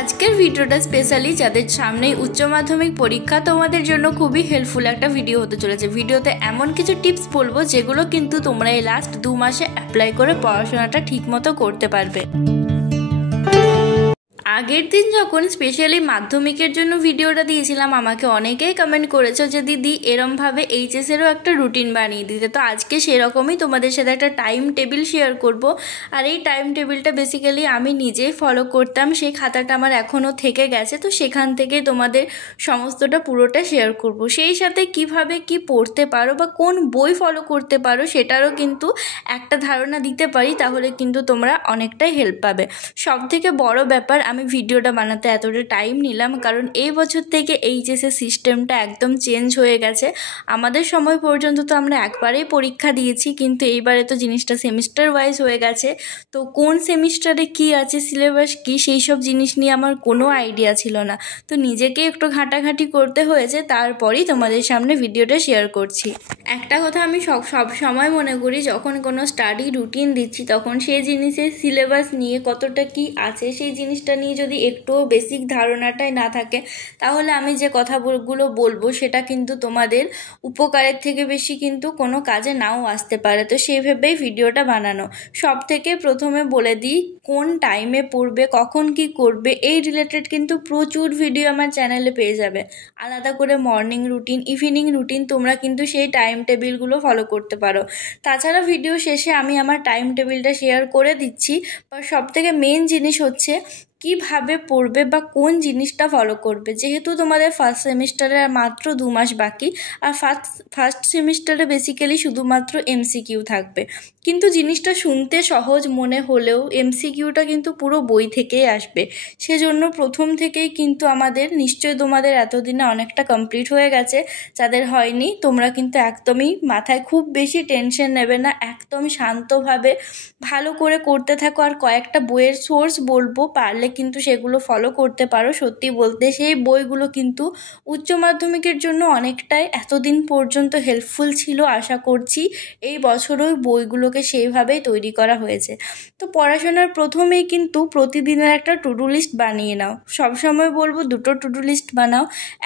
আজকের ভিডিওটা স্পেশালি যাদের সামনেই উচ্চ মাধ্যমিক পরীক্ষা তোমাদের জন্য খুবই হেল্পফুল একটা ভিডিও হতে চলেছে। ভিডিওতে এমন কিছু টিপস বলবো যেগুলো কিন্তু তোমরা এই লাস্ট 2 মাসে অ্যাপ্লাই করে পড়াশোনাটা ঠিকমতো করতে পারবে। আগের দিন যখন স্পেশালি মাধ্যমিকের জন্য ভিডিওটা দিয়েছিলাম আমাকে অনেকেই কমেন্ট করেছো যে দিদি এরমভাবে এইচএসেরও একটা রুটিন বানিয়ে দিতে। তো আজকে সেরকমই তোমাদের সাথে একটা টাইম টেবিল শেয়ার করব। আর এই টাইম টেবিলটা বেসিক্যালি আমি নিজেই ফলো করতাম, সেই খাতাটা আমার এখনও থেকে গেছে, তো সেখান থেকে তোমাদের সমস্তটা পুরোটা শেয়ার করব। সেই সাথে কিভাবে কি পড়তে পারো বা কোন বই ফলো করতে পারো সেটারও কিন্তু একটা ধারণা দিতে পারি, তাহলে কিন্তু তোমরা অনেকটাই হেল্প পাবে। সবথেকে বড় ব্যাপার, আমি ভিডিওটা বানাতে এতটা টাইম নিলাম কারণ এই বছর থেকে এইচএসের সিস্টেমটা একদম চেঞ্জ হয়ে গেছে। আমাদের সময় পর্যন্ত তো আমরা একবারেই পরীক্ষা দিয়েছি, কিন্তু এইবারে তো জিনিসটা সেমিস্টার ওয়াইজ হয়ে গেছে। তো কোন সেমিস্টারে কি আছে, সিলেবাস কি, সেই সব জিনিস নিয়ে আমার কোনো আইডিয়া ছিল না। তো নিজেকে একটু ঘাঁটাঘাঁটি করতে হয়েছে, তারপরেই তোমাদের সামনে ভিডিওটা শেয়ার করছি। একটা কথা আমি সব সময় মনে করি, যখন কোনো স্টাডি রুটিন দিচ্ছি তখন সেই জিনিসের সিলেবাস নিয়ে কতটা কি আছে সেই জিনিসটা নিয়ে যদি একটুও বেসিক ধারণাটাই না থাকে, তাহলে আমি যে কথাগুলো বলবো সেটা কিন্তু তোমাদের উপকারের থেকে বেশি কিন্তু কোনো কাজে নাও আসতে পারে। তো সেই ভেবেই ভিডিওটা বানানো। সব থেকে প্রথমে বলে দিই কোন টাইমে পড়বে, কখন কি করবে, এই রিলেটেড কিন্তু প্রচুর ভিডিও আমার চ্যানেলে পেয়ে যাবে। আলাদা করে মর্নিং রুটিন, ইভিনিং রুটিন, তোমরা কিন্তু সেই টাইম টেবিলগুলো ফলো করতে পারো। তাছাড়া ভিডিও শেষে আমি আমার টাইম টেবিলটা শেয়ার করে দিচ্ছি। বা সবথেকে মেন জিনিস হচ্ছে কিভাবে পড়বে বা কোন জিনিসটা ফলো করবে। যেহেতু তোমাদের ফার্স্ট সেমিস্টারে মাত্র 2 মাস বাকি, আর ফার্স্ট সেমিস্টারে বেসিক্যালি শুধুমাত্র এমসিকিউ থাকবে, কিন্তু জিনিসটা শুনতে সহজ মনে হলেও এমসিকিউটা কিন্তু পুরো বই থেকেই আসবে। সেজন্য প্রথম থেকেই কিন্তু আমাদের নিশ্চয়ই তোমাদের এতদিনে অনেকটা কমপ্লিট হয়ে গেছে। যাদের হয়নি তোমরা কিন্তু একদমই মাথায় খুব বেশি টেনশন নেবে না, একদম শান্তভাবে ভালো করে করতে থাকো। আর কয়েকটা বইয়ের সোর্স বলবো, পারলে কিন্তু সেগুলো ফলো করতে পারো। সত্যি বলতে সেই বইগুলো কিন্তু উচ্চ মাধ্যমিকের জন্য অনেকটাই এতদিন পর্যন্ত হেল্পফুল ছিল। আশা করছি এই বছরও বইগুলোকে সেইভাবেই তৈরি করা হয়েছে। তো পড়াশোনার প্রথমেই কিন্তু প্রতিদিনের একটা টু ডু লিস্ট বানিয়ে নাও। সবসময় বলবো দুটো টু ডু লিস্ট বানাও,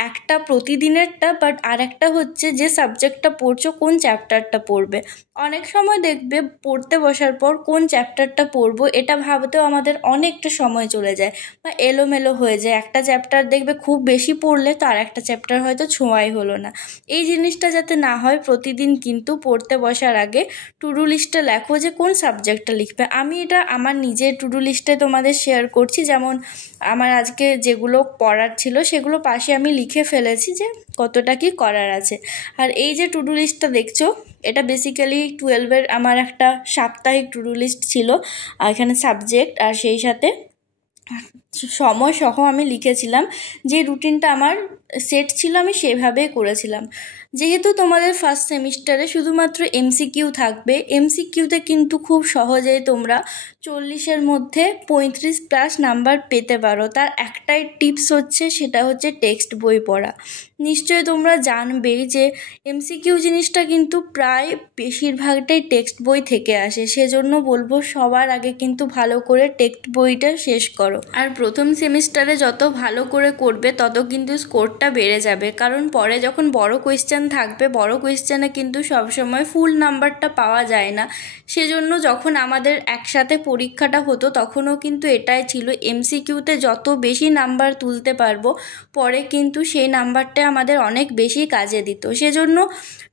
একটা প্রতিদিনেরটা, বাট আর একটা হচ্ছে যে সাবজেক্টটা পড়ছো কোন চ্যাপ্টারটা পড়বে। অনেক সময় দেখবে পড়তে বসার পর কোন চ্যাপ্টারটা পড়বো এটা ভাবতেও আমাদের অনেকটা সময় চলে যায় বা এলোমেলো হয়ে যায়। একটা চ্যাপ্টার দেখবে খুব বেশি পড়লে তো আর একটা চ্যাপ্টার হয়তো ছোঁয়াই হলো না। এই জিনিসটা যাতে না হয়, প্রতিদিন কিন্তু পড়তে বসার আগে টু ডু লিস্টে লেখো যে কোন সাবজেক্টটা লিখবে। আমি এটা আমার নিজের টু ডু লিস্টে তোমাদের শেয়ার করছি। যেমন আমার আজকে যেগুলো পড়ার ছিল সেগুলো পাশে আমি লিখে ফেলেছি যে কতটা কি করার আছে। আর এই যে টু ডু লিস্টটা দেখছো, এটা বেসিক্যালি 12-এর আমার একটা সাপ্তাহিক টু ডু লিস্ট ছিল। এখানে সাবজেক্ট আর সেই সাথে সময় সহ আমি লিখেছিলাম। যে রুটিনটা আমার সেট ছিল আমি সেভাবেই করেছিলাম। যেহেতু তোমাদের ফার্স্ট সেমিস্টারে শুধুমাত্র এমসিকিউ থাকবে, এমসিকিউতে কিন্তু খুব সহজেই তোমরা 40-এর মধ্যে 35+ নাম্বার পেতে পারো। তার একটাই টিপস হচ্ছে, সেটা হচ্ছে টেক্সট বই পড়া। নিশ্চয়ই তোমরা জানবেই যে এমসিকিউ জিনিসটা কিন্তু প্রায় বেশিরভাগটাই টেক্সট বই থেকে আসে। সেজন্য বলবো সবার আগে কিন্তু ভালো করে টেক্সট বইটা শেষ করো। আর প্রথম সেমিস্টারে যত ভালো করে করবে তত কিন্তু স্কোরটা বেড়ে যাবে, কারণ পরে যখন বড় কোয়েশ্চেন থাকবে, বড় কোয়েশ্চেনে কিন্তু সবসময় ফুল নাম্বারটা পাওয়া যায় না। সেজন্য যখন আমাদের একসাথে পরীক্ষাটা হতো তখনও কিন্তু এটাই ছিল, এমসিকিউতে যত বেশি নাম্বার তুলতে পারবো পরে কিন্তু সেই নাম্বারটা আমাদের অনেক বেশি কাজে দিত। সেজন্য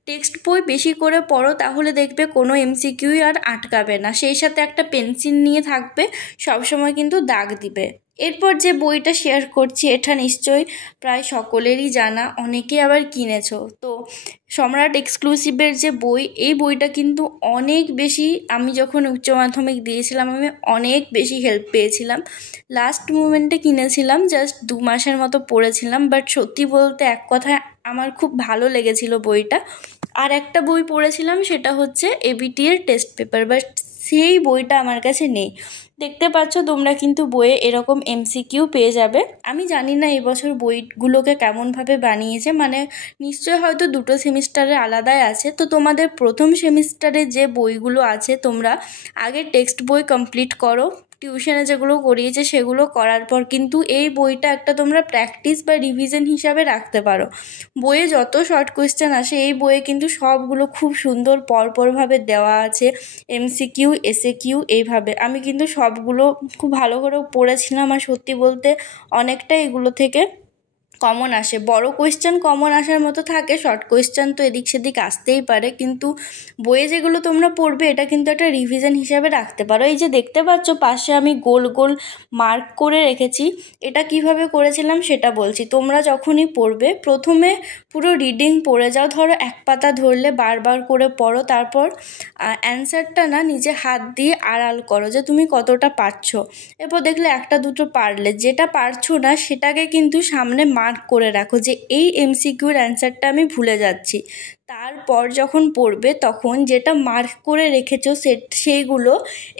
টেক্সট বই বেশি করে পড়ো, তাহলে দেখবে কোনো এমসিকিউই আর আটকাবে না। সেই সাথে একটা পেন্সিল নিয়ে থাকবে, সবসময় কিন্তু দাগ দিবে। এরপর যে বইটা শেয়ার করছি এটা নিশ্চয়ই প্রায় সকলেরই জানা, অনেকে আবার কিনেছো। তো সম্রাট এক্সক্লুসিভের যে বই, এই বইটা কিন্তু অনেক বেশি, আমি যখন উচ্চ মাধ্যমিক দিয়েছিলাম আমি অনেক বেশি হেল্প পেয়েছিলাম। লাস্ট মোমেন্টে কিনেছিলাম, জাস্ট 2 মাসের মতো পড়েছিলাম, বাট সত্যি বলতে এক কথায় আমার খুব ভালো লেগেছিল বইটা। আর একটা বই পড়েছিলাম সেটা হচ্ছে এবিটি এর টেস্ট পেপার, বাট সেই বইটা আমার কাছে নেই। দেখতে পাচ্ছ তোমরা কিন্তু বইয়ে এরকম এমসিকিউ পেয়ে যাবে। আমি জানি না এবছর বইগুলোকে কেমনভাবে বানিয়েছে, মানে নিশ্চয় হয়তো দুটো সেমিস্টারে আলাদাই আছে। তো তোমাদের প্রথম সেমিস্টারে যে বইগুলো আছে তোমরা আগে টেক্সট বই কমপ্লিট করো, টিউশনে যেগুলো করিয়েছে সেগুলো করার পর কিন্তু এই বইটা একটা তোমরা প্র্যাকটিস বা রিভিশন হিসাবে রাখতে পারো। বইয়ে যত শর্ট কোয়েশ্চেন আসে এই বইয়ে কিন্তু সবগুলো খুব সুন্দর পরপরভাবে দেওয়া আছে, MCQ SAQ এইভাবে। আমি কিন্তু সবগুলো খুব ভালো করে পড়েছিলাম আর সত্যি বলতে অনেকটা এগুলো থেকে কমন আসে। বড় কোয়েশ্চেন কমন আসার মতো থাকে, শর্ট কোয়েশ্চেন তো এদিক সেদিক আসতেই পারে, কিন্তু বইয়ে যেগুলো তোমরা পড়বে এটা কিন্তু একটা রিভিশন হিসাবে রাখতে পারো। এই যে দেখতে পাচ্ছ পাশে আমি গোল গোল মার্ক করে রেখেছি, এটা কিভাবে করেছিলাম সেটা বলছি। তোমরা যখনই পড়বে প্রথমে পুরো রিডিং পড়ে যাও, ধরো এক পাতা ধরলে বারবার করে পড়ো, তারপর অ্যান্সারটা না নিজে হাত দিয়ে আড়াল করো যে তুমি কতটা পারছো। এরপর দেখলে একটা দুটো পারলে, যেটা পারছো না সেটাকে কিন্তু সামনে মার্ক করে রাখো যে এই MCQর অ্যান্সারটা আমি ভুলে যাচ্ছি। তারপর যখন পড়বে তখন যেটা মার্ক করে রেখেছো সেইগুলো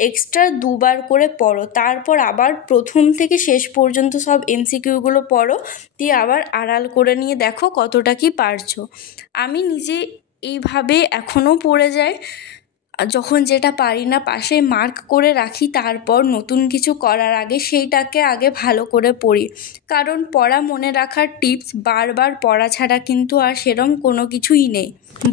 এক্সট্রা দুবার করে পড়ো, তারপর আবার প্রথম থেকে শেষ পর্যন্ত সব MCQগুলো পড়ো, দিয়ে আবার আড়াল করে নিয়ে দেখো কতটা কি পারছো। আমি নিজে এইভাবে এখনও পড়ে যাই, যখন যেটা পারি না পাশে মার্ক করে রাখি, তারপর নতুন কিছু করার আগে সেইটাকে আগে ভালো করে পড়ি। কারণ পড়া মনে রাখার টিপস বারবার পড়া ছাড়া কিন্তু আর সেরম কোনো কিছুই নেই।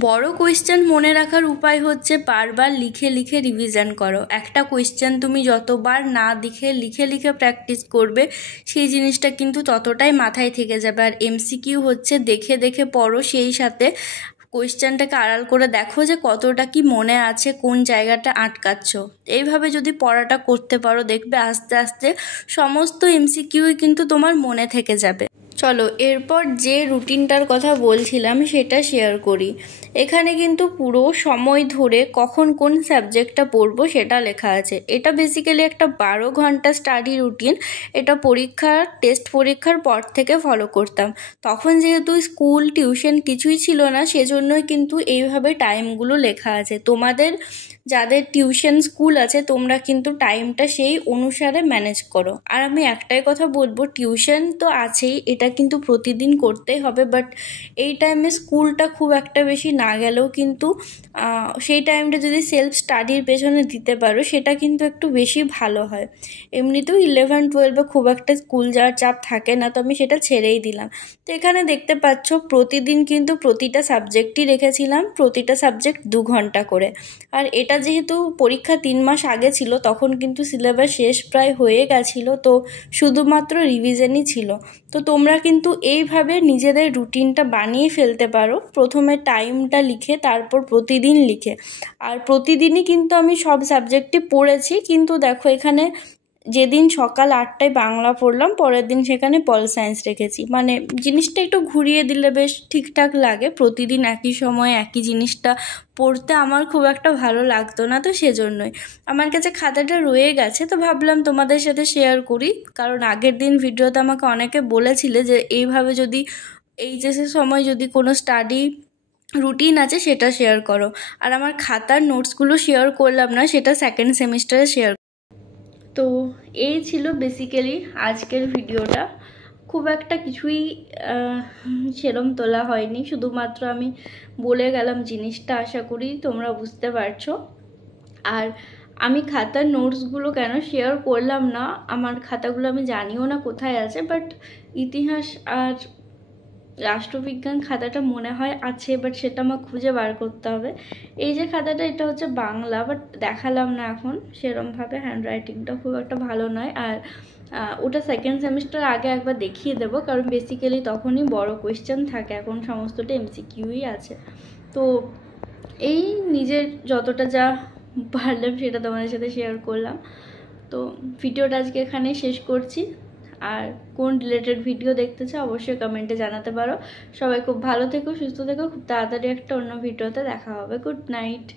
বড় কোয়েশ্চেন মনে রাখার উপায় হচ্ছে বারবার লিখে লিখে রিভিশন করো। একটা কোয়েশ্চেন তুমি যতবার না লিখে লিখে প্র্যাকটিস করবে সেই জিনিসটা কিন্তু ততটাই মাথায় থেকে যাবে। আর MCQ হচ্ছে দেখে দেখে পড়ো, সেই সাথে কোয়েশ্চেনটাকে আড়াল করে দেখো যে কতটা কি মনে আছে, কোন জায়গাটা আটকাচ্ছ। এইভাবে যদি পড়াটা করতে পারো দেখবে আস্তে আস্তে সমস্ত MCQই কিন্তু তোমার মনে থেকে যাবে। চলো এরপর যে রুটিনটার কথা বলছিলাম সেটা শেয়ার করি। এখানে কিন্তু পুরো সময় ধরে কখন কোন সাবজেক্টটা পড়বো সেটা লেখা আছে। এটা বেসিক্যালি একটা 12 ঘন্টা স্টাডি রুটিন। এটা টেস্ট পরীক্ষার পর থেকে ফলো করতাম। তখন যেহেতু স্কুল টিউশন কিছুই ছিল না, সেজন্যই কিন্তু এইভাবে টাইমগুলো লেখা আছে। তোমাদের যাদের টিউশন স্কুল আছে তোমরা কিন্তু টাইমটা সেই অনুসারে ম্যানেজ করো। আর আমি একটাই কথা বলবো, টিউশন তো আছেই, এটা কিন্তু প্রতিদিন করতেই হবে, বাট এই টাইমে স্কুলটা খুব একটা বেশি না গেলেও কিন্তু সেই টাইমটা যদি সেলফ স্টাডির পেছনে দিতে পারো সেটা কিন্তু একটু বেশি ভালো হয়। এমনিতেও 11-12 খুব একটা স্কুল যাওয়ার চাপ থাকে না, তো আমি সেটা ছেড়েই দিলাম। তো এখানে দেখতে পাচ্ছ প্রতিদিন কিন্তু প্রতিটা সাবজেক্টই রেখেছিলাম, প্রতিটা সাবজেক্ট 2 ঘন্টা করে। আর এটা যেহেতু পরীক্ষা 3 মাস আগে ছিল তখন কিন্তু সিলেবাস শেষ প্রায় হয়ে গেছিলো, তো শুধুমাত্র রিভিশনই ছিল। তো তোমরা কিন্তু এইভাবে নিজেদের রুটিনটা বানিয়ে ফেলতে পারো, প্রথমে টাইমটা লিখে তারপর প্রতিদিন লিখে। আর প্রতিদিনই কিন্তু আমি সব সাবজেক্টই পড়েছি, কিন্তু দেখো এখানে যেদিন সকাল 8টায় বাংলা পড়লাম পরের দিন সেখানে পল সায়েন্স রেখেছি। মানে জিনিসটা একটু ঘুরিয়ে দিলে বেশ ঠিকঠাক লাগে। প্রতিদিন একই সময় একই জিনিসটা পড়তে আমার খুব একটা ভালো লাগতো না, তো সেজন্যই আমার কাছে খাতাটা রয়ে গেছে। তো ভাবলাম তোমাদের সাথে শেয়ার করি, কারণ আগের দিন ভিডিওতে আমাকে অনেকে বলেছিলে যে এইভাবে যদি এইচএসের সময় যদি কোনো স্টাডি রুটিন আছে সেটা শেয়ার করো। আর আমার খাতার নোটসগুলো শেয়ার করলাম না, সেটা সেকেন্ড সেমিস্টারে শেয়ার। তো এই ছিল বেসিক্যালি আজকের ভিডিওটা। খুব একটা কিছুই সেরম তোলা হয়নি, শুধুমাত্র আমি বলে গেলাম জিনিসটা, আশা করি তোমরা বুঝতে পারছো। আর আমি খাতার নোটসগুলো কেন শেয়ার করলাম না, আমার খাতাগুলো আমি জানিও না কোথায় আছে, বাট ইতিহাস আর রাষ্ট্রবিজ্ঞান খাতাটা মনে হয় আছে, বাট সেটা আমার খুঁজে বার করতে হবে। এই যে খাতাটা এটা হচ্ছে বাংলা, বাট দেখালাম না এখন সেরমভাবে, হ্যান্ডরাইটিংটা খুব একটা ভালো নয়। আর ওটা সেকেন্ড সেমিস্টার আগে একবার দেখিয়ে দেবো, কারণ বেসিক্যালি তখনই বড় কোয়েশ্চেন থাকে, এখন সমস্তটা MCQই আছে। তো এই নিজের যতটা যা পারলাম সেটা তোমাদের সাথে শেয়ার করলাম। তো ভিডিওটা আজকে এখানে শেষ করছি। আর কোন রিলেটেড ভিডিও দেখতে চাও অবশ্যই কমেন্টে জানাতে পারো। সবাই খুব ভালো থেকো, সুস্থ থেকো, খুব তাড়াতাড়ি একটা অন্য ভিডিওতে দেখা হবে। Good night.